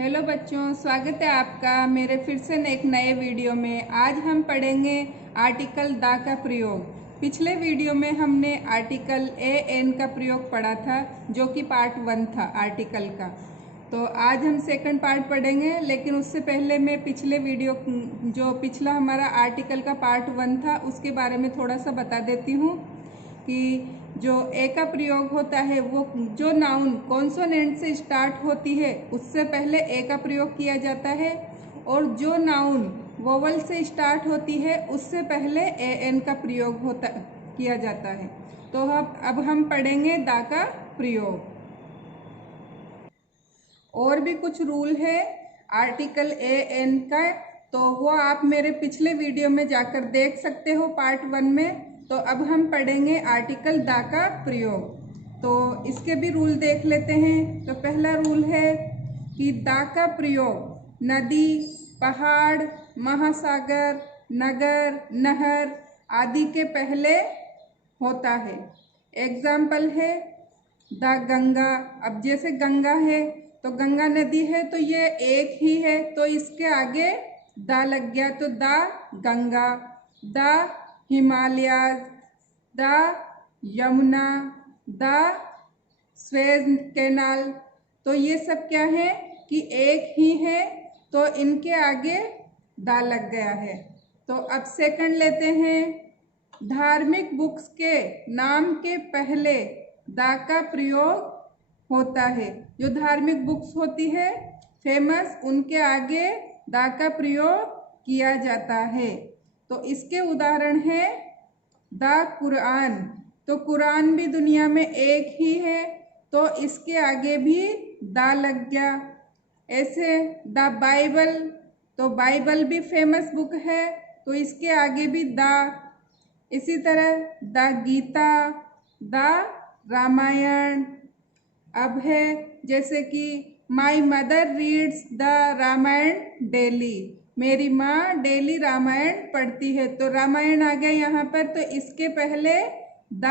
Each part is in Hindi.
हेलो बच्चों, स्वागत है आपका मेरे फिर से एक नए वीडियो में। आज हम पढ़ेंगे आर्टिकल द का प्रयोग। पिछले वीडियो में हमने आर्टिकल ए एन का प्रयोग पढ़ा था, जो कि पार्ट 1 था आर्टिकल का। तो आज हम सेकंड पार्ट पढ़ेंगे, लेकिन उससे पहले मैं पिछले वीडियो जो पिछला हमारा आर्टिकल का पार्ट 1 था उसके बारे में थोड़ा सा बता देती हूँ कि जो ए का प्रयोग होता है वो जो नाउन कॉन्सोनेंट से स्टार्ट होती है उससे पहले ए का प्रयोग किया जाता है, और जो नाउन वोवल से स्टार्ट होती है उससे पहले ए एन का प्रयोग किया जाता है। तो अब हम पढ़ेंगे द का प्रयोग। और भी कुछ रूल है आर्टिकल ए एन का, तो वो आप मेरे पिछले वीडियो में जाकर देख सकते हो पार्ट 1 में। तो अब हम पढ़ेंगे आर्टिकल द का प्रयोग। तो इसके भी रूल देख लेते हैं। तो पहला रूल है कि द का प्रयोग नदी, पहाड़, महासागर, नगर, नहर आदि के पहले होता है। एग्जाम्पल है द गंगा। अब जैसे गंगा है तो गंगा नदी है तो ये एक ही है, तो इसके आगे द लग गया तो the Ganga. The Himalayas, the Yamuna, the Suez canal, तो ये सब क्या है कि एक ही है, तो इनके आगे द लग गया है। तो अब सेकंड लेते हैं। धार्मिक बुक्स के नाम के पहले द का प्रयोग होता है। जो धार्मिक बुक्स होती है फेमस, उनके आगे द का प्रयोग किया जाता है। तो इसके उदाहरण है द कुरान। तो कुरान भी दुनिया में एक ही है, तो इसके आगे भी द लग गया। ऐसे द बाइबल, तो बाइबल भी फेमस बुक है, तो इसके आगे भी द। इसी तरह द गीता, द रामायण। अब है जैसे कि my mother reads the Ramayana daily, मेरी माँ डेली रामायण पढ़ती है, तो रामायण आ गया यहाँ पर, तो इसके पहले द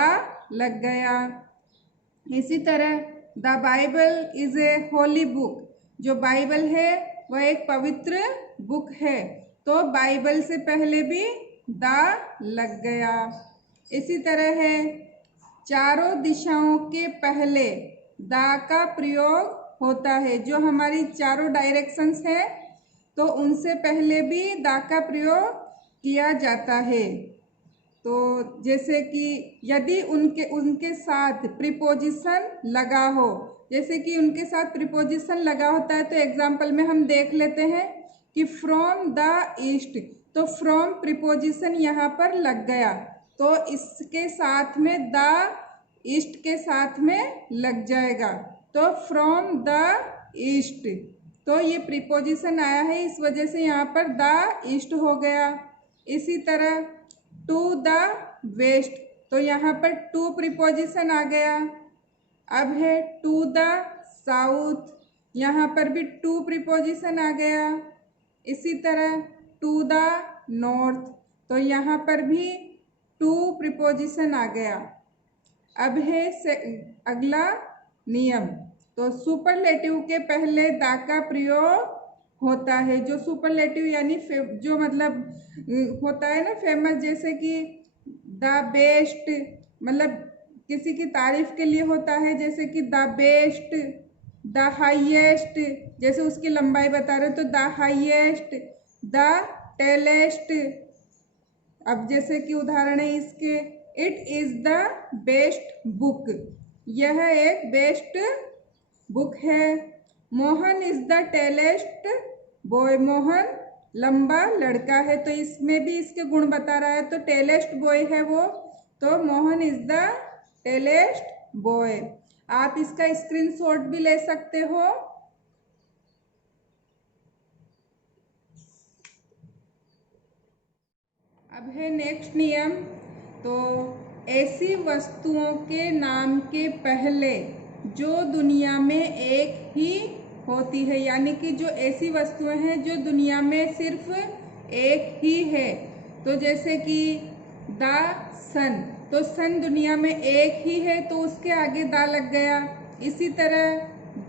लग गया। इसी तरह the Bible is a Holi book. जो बाइबल है वह एक पवित्र बुक है, तो बाइबल से पहले भी द लग गया। इसी तरह है चारों दिशाओं के पहले द का प्रयोग होता है। जो हमारी चारों डायरेक्शंस है तो उनसे पहले भी द का प्रयोग किया जाता है। तो जैसे कि यदि उनके साथ प्रीपोजिशन लगा हो, जैसे कि उनके साथ प्रीपोजिशन लगा होता है, तो एग्जाम्पल में हम देख लेते हैं कि फ्रॉम द ईस्ट, तो फ्रॉम प्रीपोजिशन यहाँ पर लग गया, तो इसके साथ में द ईस्ट के साथ में लग जाएगा, तो फ्रॉम द ईस्ट, तो ये प्रीपोजिशन आया है, इस वजह से यहाँ पर द ईस्ट हो गया। इसी तरह टू द वेस्ट, तो यहाँ पर टू प्रीपोजिशन आ गया। अब है टू द साउथ, यहाँ पर भी टू प्रीपोजिशन आ गया। इसी तरह टू द नॉर्थ, तो यहाँ पर भी टू प्रीपोजिशन आ गया। अब है अगला नियम। तो सुपरलेटिव के पहले द का प्रयोग होता है। जो सुपरलेटिव यानी जो मतलब होता है ना फेमस, जैसे कि द बेस्ट, मतलब किसी की तारीफ के लिए होता है, जैसे कि द बेस्ट, द हाईएस्ट, जैसे उसकी लंबाई बता रहे तो द हाईएस्ट, द टेलेस्ट। अब जैसे कि उदाहरण है इसके, it is the best book, यह एक बेस्ट बुक है। Mohan is the tallest boy, Mohan लंबा लड़का है, तो इसमें भी इसके गुण बता रहा है, तो टेलेस्ट बॉय है वो, तो Mohan is the tallest boy. आप इसका स्क्रीनशॉट भी ले सकते हो। अब है नेक्स्ट नियम। तो ऐसी वस्तुओं के नाम के पहले जो दुनिया में एक ही होती है, यानी कि जो ऐसी वस्तुएं हैं जो दुनिया में सिर्फ एक ही है, तो जैसे कि द सन, तो सन दुनिया में एक ही है, तो उसके आगे द लग गया। इसी तरह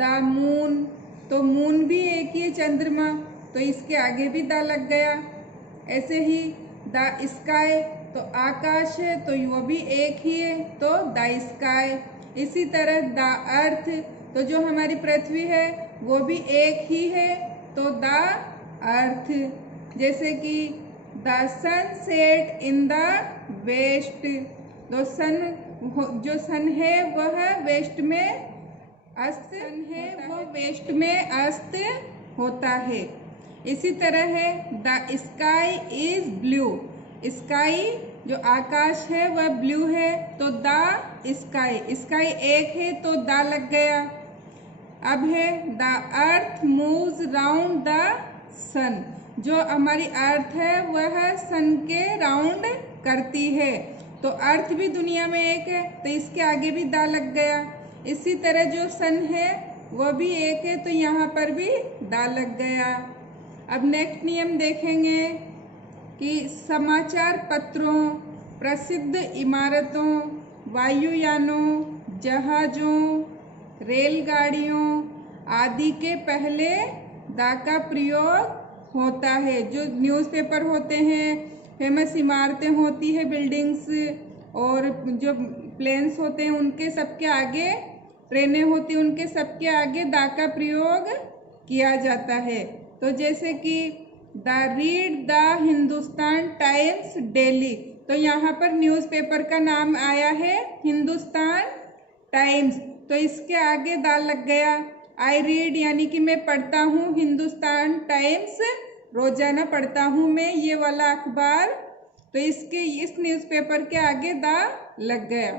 द मून, तो मून भी एक ही है, चंद्रमा, तो इसके आगे भी दा लग गया। ऐसे ही द स्काई, तो आकाश है तो वो भी एक ही है, तो द स्काई। इसी तरह द अर्थ, तो जो हमारी पृथ्वी है वो भी एक ही है, तो द अर्थ। जैसे कि the sun set in the west, तो जो सन है वह वेस्ट में अस्त है, वो वेस्ट में अस्त होता है। इसी तरह है the sky is blue, sky जो आकाश है वह ब्लू है, तो द स्काई, स्काई एक है तो द लग गया। अब है the earth moves round the sun, जो हमारी अर्थ है वह सन के राउंड करती है, तो अर्थ भी दुनिया में एक है, तो इसके आगे भी द लग गया। इसी तरह जो सन है वह भी एक है, तो यहाँ पर भी द लग गया। अब नेक्स्ट नियम देखेंगे कि समाचार पत्रों, प्रसिद्ध इमारतों, वायुयानों, जहाज़ों, रेलगाड़ियों आदि के पहले द का प्रयोग होता है। जो न्यूज़पेपर होते हैं, फेमस इमारतें होती है, बिल्डिंग्स, और जो प्लेन्स होते हैं उनके सबके आगे, ट्रेनें होती हैं उनके सबके आगे द का प्रयोग किया जाता है। तो जैसे कि the read the Hindustan times daily, तो यहाँ पर न्यूज़पेपर का नाम आया है हिंदुस्तान टाइम्स, तो इसके आगे द लग गया। आई रीड यानी कि मैं पढ़ता हूँ हिंदुस्तान टाइम्स, रोजाना पढ़ता हूँ मैं ये वाला अखबार, तो इस न्यूज़पेपर के आगे द लग गया।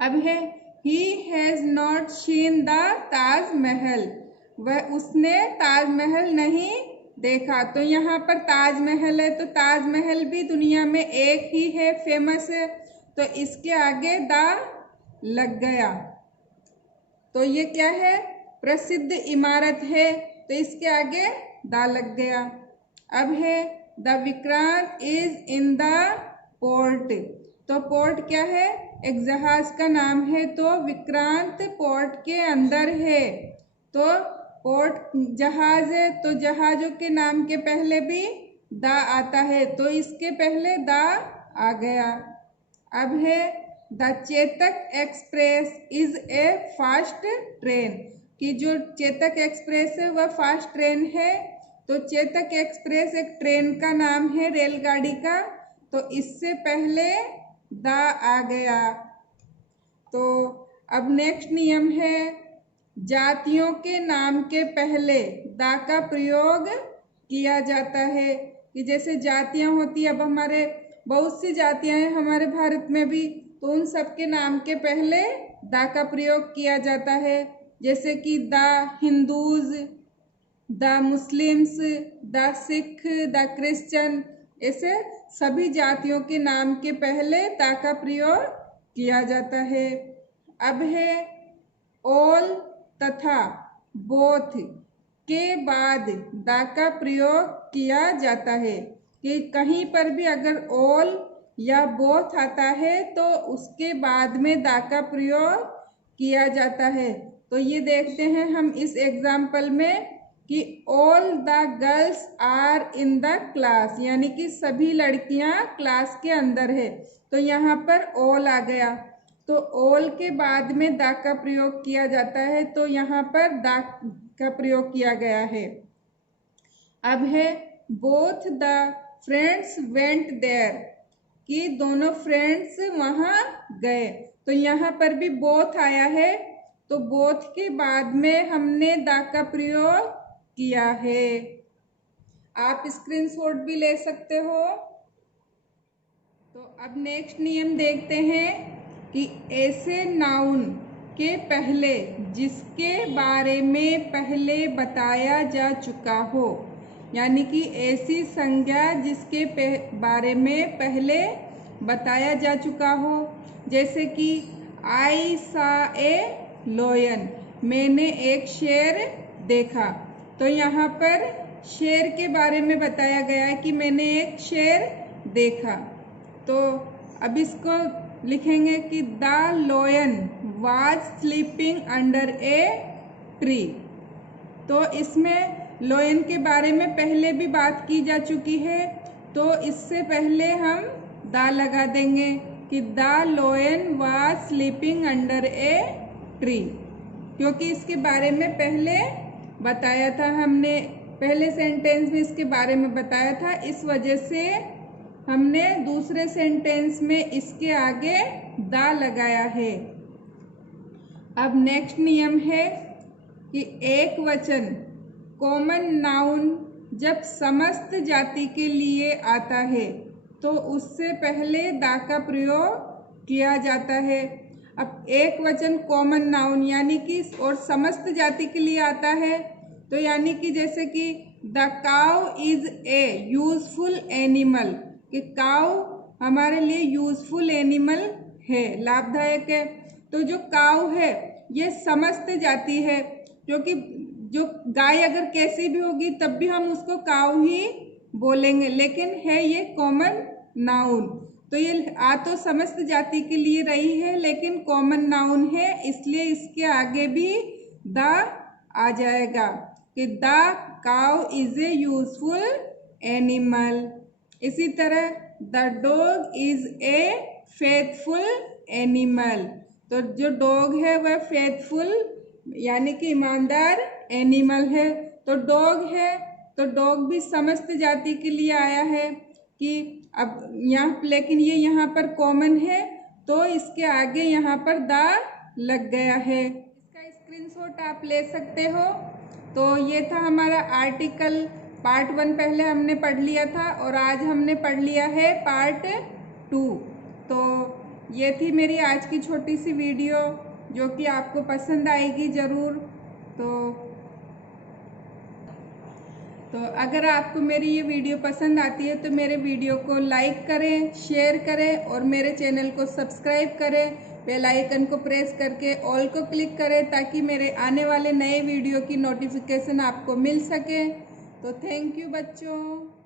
अब है he has not seen the Taj Mahal, वह उसने ताजमहल नहीं देखा, तो यहाँ पर ताजमहल है, तो ताजमहल भी दुनिया में एक ही है, फेमस है, तो इसके आगे द लग गया। तो ये क्या है, प्रसिद्ध इमारत है, तो इसके आगे द लग गया। अब है the Vikrant is in the port, तो पोर्ट क्या है, एक जहाज का नाम है, तो विक्रांत पोर्ट के अंदर है, तो पोर्ट जहाज है, तो जहाजों के नाम के पहले भी द आता है, तो इसके पहले द आ गया। अब है the Chetak express is a fast train, कि जो चेतक एक्सप्रेस है वह फास्ट ट्रेन है, तो चेतक एक्सप्रेस एक ट्रेन का नाम है, रेलगाड़ी का, तो इससे पहले द आ गया। तो अब नेक्स्ट नियम है जातियों के नाम के पहले द का प्रयोग किया जाता है, कि जैसे जातियां होती है, अब हमारे बहुत सी जातियां हैं हमारे भारत में भी, तो उन सब के नाम के पहले द का प्रयोग किया जाता है। जैसे कि the Hindus, the Muslims, the Sikh, the Christian, ऐसे सभी जातियों के नाम के पहले द का प्रयोग किया जाता है। अब है ऑल तथा बोथ के बाद द का प्रयोग किया जाता है, कि कहीं पर भी अगर ऑल या बोथ आता है तो उसके बाद में द का प्रयोग किया जाता है। तो ये देखते हैं हम इस एग्जाम्पल में कि all the girls are in the class, यानी कि सभी लड़कियां क्लास के अंदर है, तो यहाँ पर ऑल आ गया, तो ऑल के बाद में द का प्रयोग किया जाता है, तो यहाँ पर द का प्रयोग किया गया है। अब है both the friends went there, कि दोनों फ्रेंड्स वहाँ गए, तो यहाँ पर भी बोथ आया है, तो बोथ के बाद में हमने द का प्रयोग किया है। आप स्क्रीनशॉट भी ले सकते हो। तो अब नेक्स्ट नियम देखते हैं कि ऐसे नाउन के पहले जिसके बारे में पहले बताया जा चुका हो, यानी कि ऐसी संज्ञा जिसके बारे में पहले बताया जा चुका हो, जैसे कि आई सा ए लोयन, मैंने एक शेर देखा, तो यहाँ पर शेर के बारे में बताया गया है कि मैंने एक शेर देखा। तो अब इसको लिखेंगे कि the लोयन was sleeping under a tree, तो इसमें लोयन के बारे में पहले भी बात की जा चुकी है, तो इससे पहले हम दा लगा देंगे कि the लोयन was sleeping under a tree, क्योंकि इसके बारे में पहले बताया था हमने, पहले सेंटेंस में इसके बारे में बताया था। इस वजह से हमने दूसरे सेंटेंस में इसके आगे दा लगाया है। अब नेक्स्ट नियम है कि एक वचन कॉमन नाउन जब समस्त जाति के लिए आता है तो उससे पहले दा का प्रयोग किया जाता है। अब एक वचन कॉमन नाउन यानी कि और समस्त जाति के लिए आता है, तो यानी कि जैसे कि the cow is a useful animal, कि काउ हमारे लिए यूजफुल एनिमल है, लाभदायक है। तो जो काउ है ये समस्त जाति है, क्योंकि जो गाय अगर कैसी भी होगी तब भी हम उसको काउ ही बोलेंगे, लेकिन है ये कॉमन नाउन। तो ये आ तो समस्त जाति के लिए रही है लेकिन कॉमन नाउन है, इसलिए इसके आगे भी द आ जाएगा कि the cow is a useful animal. इसी तरह the dog is a faithful animal, तो जो डॉग है वह फेथफुल यानी कि ईमानदार एनिमल है। तो डॉग है तो डॉग भी समस्त जाति के लिए आया है कि अब यहाँ, लेकिन ये यहाँ पर कॉमन है तो इसके आगे यहाँ पर द लग गया है। इसका स्क्रीनशॉट आप ले सकते हो। तो ये था हमारा आर्टिकल पार्ट 1 पहले हमने पढ़ लिया था और आज हमने पढ़ लिया है पार्ट 2। तो ये थी मेरी आज की छोटी सी वीडियो जो कि आपको पसंद आएगी ज़रूर। तो अगर आपको मेरी ये वीडियो पसंद आती है तो मेरे वीडियो को लाइक करें, शेयर करें और मेरे चैनल को सब्सक्राइब करें। बेल आइकन को प्रेस करके ऑल को क्लिक करें ताकि मेरे आने वाले नए वीडियो की नोटिफिकेशन आपको मिल सके। तो थैंक यू बच्चों।